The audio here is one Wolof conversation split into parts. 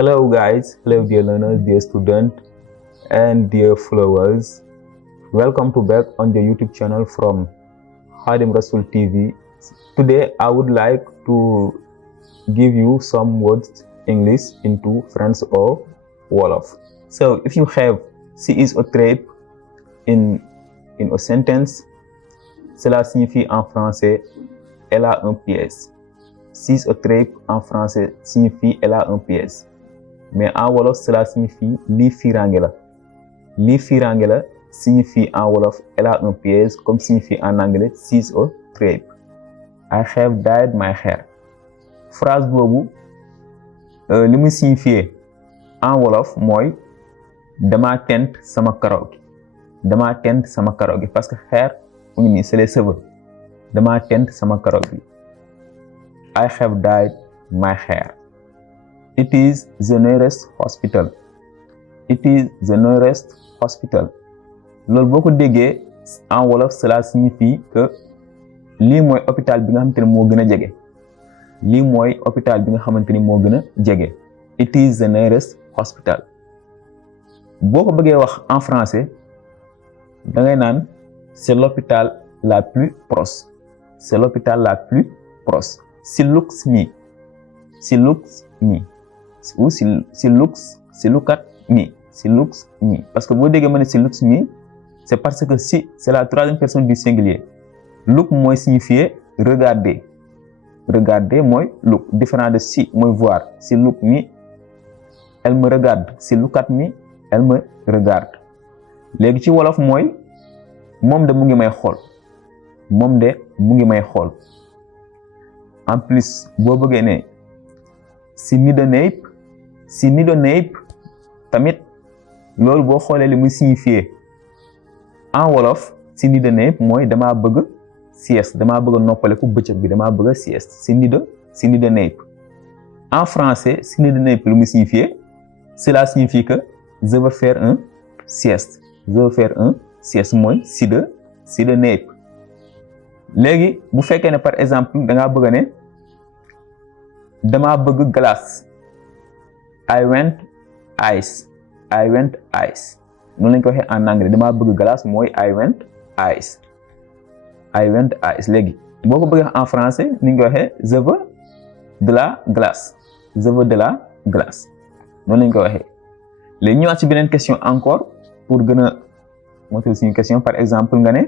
Hello guys, hello dear learners, dear students and dear followers. Welcome to back on the YouTube channel from Khadim Rasoul TV. Today I would like to give you some words English into French or Wolof. So if you have she is au trip in a sentence, cela signifie en français elle a un pièce. She is au trip en français signifie elle a un pièce. Mais en Wolof cela signifie lii firange la. Lii firange la signifie en Wolof elle a un pièce comme signifie en anglais she is a trip. I have dyed my hair. Phrase boobu li muy signifier en Wolof mooy dama teint sama karaw gi. Dama teint sama karaw gi parce que hair mu ngi nii c'est les cheveux. Dama teint sama karaw gi. I have dyed my hair. It is the nearest hospital. It is the nearest hospital. loolu boo ko déggee en Wolof cela signifie que lii mooy hôpital bi nga xamante ni moo gën a jege. Lii mooy hôpital bi nga xamante ni moo gën a jege. It is the nearest hospital. boo ko bëggee wax en français da ngay naan c'est l'hôpital la plus proche. C'est l'hôpital la plus proche. She looks me. She looks me. Ou she look at me. She looks me. Parce que boo déggee ma ne she looks me, c'est parce que si c'est la troisième personne du singulier. Look mooy signifier regarder. Regarder mooy look. Différent de si mooy voir. She look me, elle me regarde. She look at me, elle me regarde. léegi ci wolof mooy moom de mu ngi may xool. moom de mu ngi may xool. en plus boo bëggee ne si ni de neip, si ni de neip tamit loolu boo xoolee li muy signifier en wolof si ni de neip mooy damaa bëgg sieste, damaa bëgg noppaleku bëccëg bi, damaa bëgg sieste. si ni de neip. en français si ni de neip lu muy signifier cela signifie que je veux faire un sieste. Je veux faire un sieste mooy si de neip. léegi bu fekkee ne par exemple da ngaa bëgg ne damaa bëgg glace. I want ice. I want ice. noonu lañ ko waxee en anglais damaa bëgg glace mooy I want ice. I want ice. léegi boo ko bëggee en français ni nga ko waxee je veux de la glace. Je veux de la glace. noonu lañ ko waxee. léegi ñëwaat ci beneen question encore pour gën a montrer suñu question. par exemple nga ne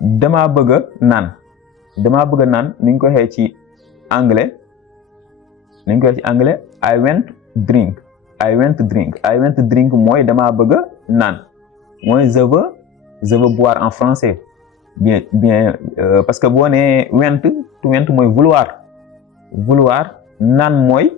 damaa bëgg a naan. damaa bëgg a naan ni ñu ko waxee ci anglais. ni ñu ko waxee ci anglais I want drink. I want drink. I want drink mooy damaa bëgg a naan. mooy je veux boire en français. bien parce que boo nee want to want mooy vouloir. vouloir naan mooy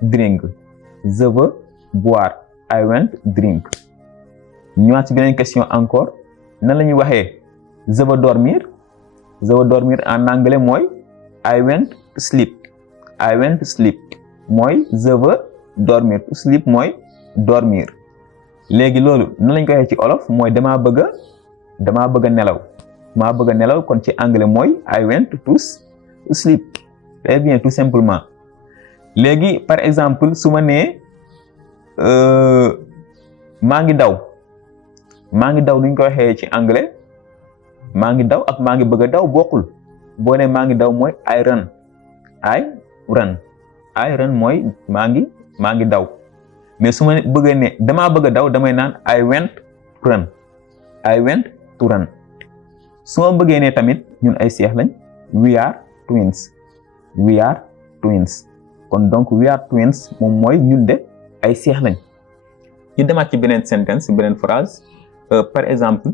drink. je veux boire. I want drink. ñëwaat ci beneen question encore nan la ñuy waxee je veux dormir. je veux dormir en anglais mooy I want to sleep. I want to sleep mooy je veux dormir. to sleep mooy dormir. léegi loolu nan lañ ko waxee ci olof mooy damaa bëgg a nelaw. damaa bëgg a nelaw kon ci anglais mooy I want to sleep. très bien, tout simplement. léegi par exemple su ma nee maa ngi daw. maa ngi daw ni ñu ko waxee ci anglais maa ngi daw ak maa ngi bëgg a daw bokkul. boo nee maa ngi daw mooy I run. I run. I run mooy maa ngi daw. mais su ma bëggee ne damaa bëgg a daw damay naan I went to run. I went to run. su ma bëggee ne tamit ñun ay seex lañ we are twins. we are twins. kon donc we are twins moom mooy ñun de ay seex lañ. ñu demaat ci beneen sentence beneen phrase par exemple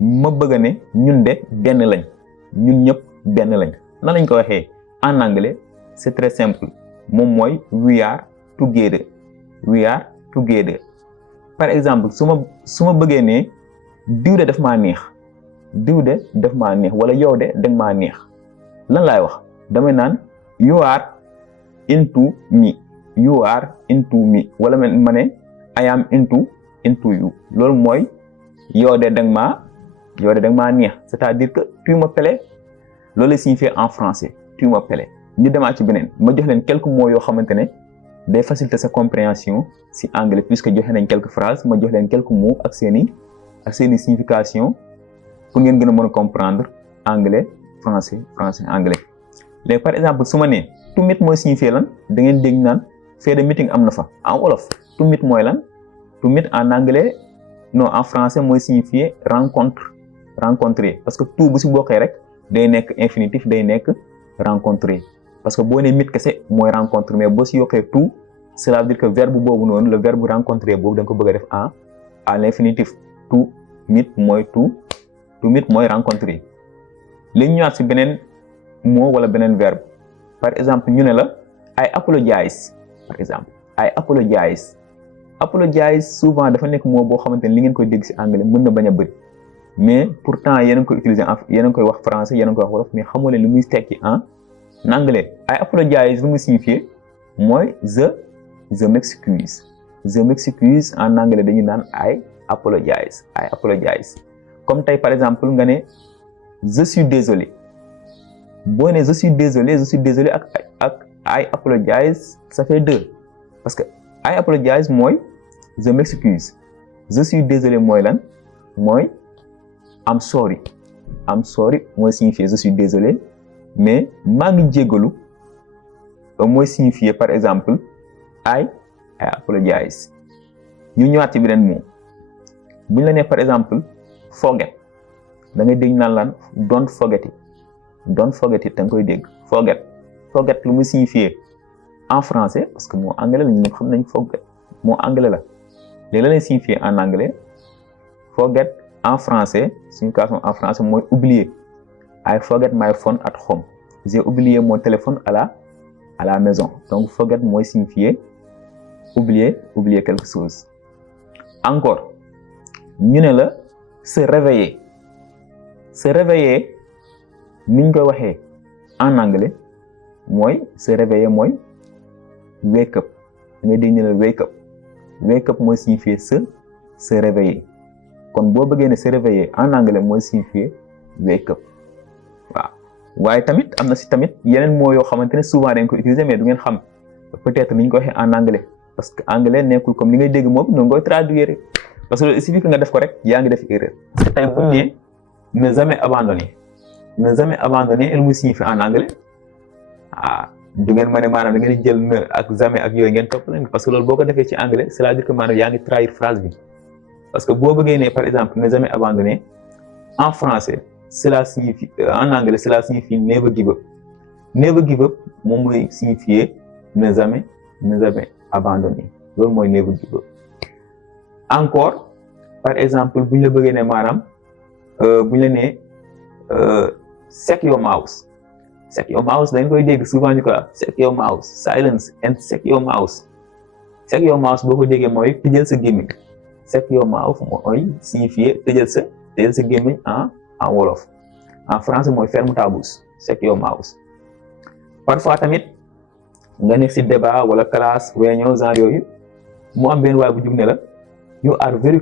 ma bëgg ne ñun de benn lañ. ñun ñëpp benn lañ. nan lañ ko waxee en anglais c'est très simple moom mooy we are together. we are together. par exemple su ma bëggee ne diw de daf maa neex. diw de daf maa neex wala yow de danga maa neex lan laay wax damay naan you are into me. you are into me wala ma ne I am into you. loolu mooy yow de danga maa neex c'est-à-dire que tu me plais. loolu la signifie en français tu me plais. ñu demaat ci beneen ma jox leen quelques mots yoo xamante ne day faciliter sa compréhension si anglais puisque joxe nañ quelques phrases ma jox leen quelques mots ak seeni signification pour ngeen gën a mën a comprendre anglais français anglais. léegi par exemple su ma nee to meet mooy signifier lan da ngeen dégg naan fait de meeting am na fa en wolof to meet mooy lan to meet en anglais non en français mooy signifier rencontrer parce que tout bu si bokkee rek day nekk infinitif day nekk rencontrer parce que boo nee meet kese mooy rencontre mais boo si yokkee tout cela veut dire que verbe boobu noonu le verbe rencontrer boobu da nga ko bëgg a def à l'infinitif to meet mooy rencontrer. li ñu ñëwaat si beneen mot wala beneen verbe par exemple ñu ne la I apologize par exemple I apologize souvent dafa nekk mot boo xamante ne li ngeen koy dégg si anglais mën na bañ a bëri mais pourtant yéen a ngi koy utiliser yéen a ngi koy wax français yéen a ngi koy wax wolof mais xamoo leen li muy tekki en anglais. I apologize lu muy signifier mooy je m'excuse en anglais dañuy naan I apologize comme tey par exemple nga ne je suis désolé boo ne je suis désolé ak I apologize ça fait deux parce que I apologize mooy je m'excuse je suis désolé mooy lan mooy I'm sorry mooy signifier je suis désolé mais maa ngi jéggalu mooy signifier par exemple I apologize. ñu ñëwaat ci beneen mot bu ñu la nee par exemple forget da ngay dégg naan lan don't forget it da nga koy dégg forget lu muy signifier en français parce que moo anglais la ñu xam nañ forget moo anglais la léegi la lay signifier en anglais forget en français signification en français mooy oublier I forget my phone at home j'ai oublié mon téléphone à la maison donc forget mooy signifier oublier quelque chose. Encore ñu ne la se réveiller ni ñu koy waxee en anglais mooy se réveiller mooy wake up da ngay dégg ne la wake up mooy signifier se réveiller kon boo bëggee ne se réveiller en anglais mooy signifier wake up waaw. waaye tamit am na si tamit yeneen mots yoo xamante ne souvent dañ ko utiliser mais du ngeen xam peut-être ni ñu ko waxee en anglais parce que anglais nekkul comme ni ngay dégg moom noonu ngay traduire parce que il suffit que nga def ko rek yaa ngi def erreur. parce que tey bu ñu ne jamais abandonner lu mu signifie en anglais du ngeen ma ne maanaam da ngeen jël ne ak jamais ak yooyu ngeen topp leen parce que loolu boo ko defee ci anglais c'est à dire que maanaam yaa ngi trahir phrase bi parce que boo bëggee ne par exemple ne jamais abandonner en français cela signifie en anglais cela signifie never give up moom mooy signifier ne jamais abandonner loolu mooy never give up. Encore par exemple bu ñu la bëggee ne maanaam bu ñu la nee check your mouse dañ koy dégg souvent ñu ko check your mouse silence and check your mouse boo ko déggee mooy tëjal sa gémmiñ check your mouth mooy signifier tëjal sa gémmiñ en wolof en français mooy ferme ta bouche check your mouth. Parfois tamit nga nekk ci débat wala classe réunion genre yooyu mu am benn waay bu jug ne la you are very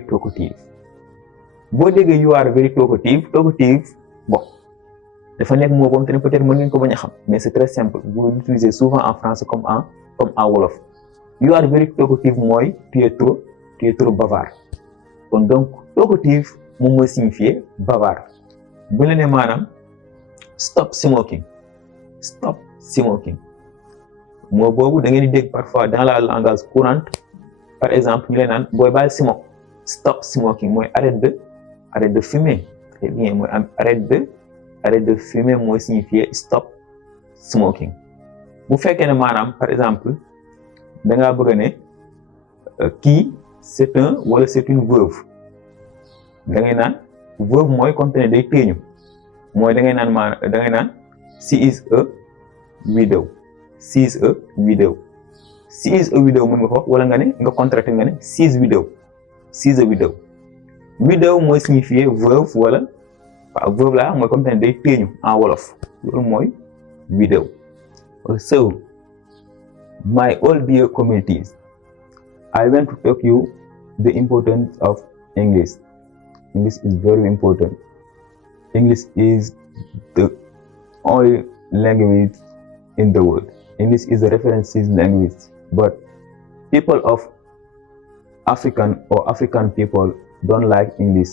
talkative boo déggee you are very talkative bon dafa nekk moo boobu te peut-être mën ngeen ko bañ a xam mais c'est très simple vous l'utilisez souvent en français comme en wolof. You are very talkative mooy tu es trop bavard kon donc talkative moom mooy signifier bavard bu la nee maanaam stop smoking moo boobu da ngeen di dégg parfois dans la langage courante par exemple ñu leen naan booy bàyyi smoke stop smoking mooy arrête de fumer très bien mooy am arrête de fumer mooy signifier stop smoking. bu fekkee ne maanaam par exemple da ngaa bëgg ne kii c'est un wala c'est une veuve da ngay naan veuve mooy comme te ne day téeñu mooy da ngay naan she is a widow mën nga ko wala nga ne nga contracté nga ne she is a widow mooy signifier veuve wala veuve la mooy comme te ne day téeñu en wolof loolu mooy widow. So my all dear communities, I want to talk you the importance of English. English is very important. English is the only language in the world. English is a reference language, but people of African people don't like English.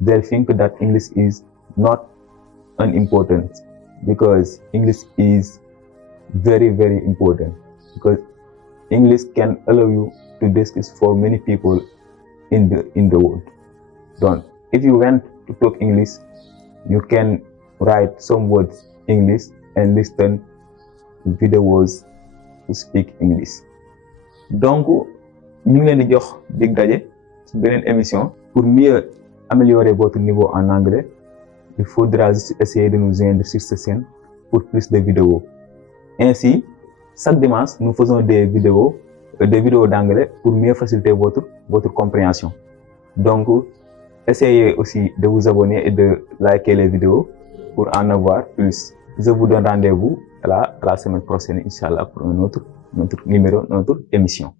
They think that English is not unimportant, because English is very, very important, because English can allow you to discuss for many people in the world. Don't. If you want to talk English, you can write some words English and listen videos to speak English. Donc ñu ngi leen di jox dig daje ci beneen émission. Pour mieux améliorer votre niveau en anglais, il faudra juste essayer de nous joindre sur cette chaîne pour plus de vidéos. Ainsi, chaque dimanche, nous faisons des vidéos d'anglais pour mieux faciliter votre compréhension. Donc, essayez aussi de vous abonner et de liker les vidéos pour en avoir plus. Je vous donne rendez-vous à la semaine prochaine, Inch'Allah, pour notre numéro, notre émission.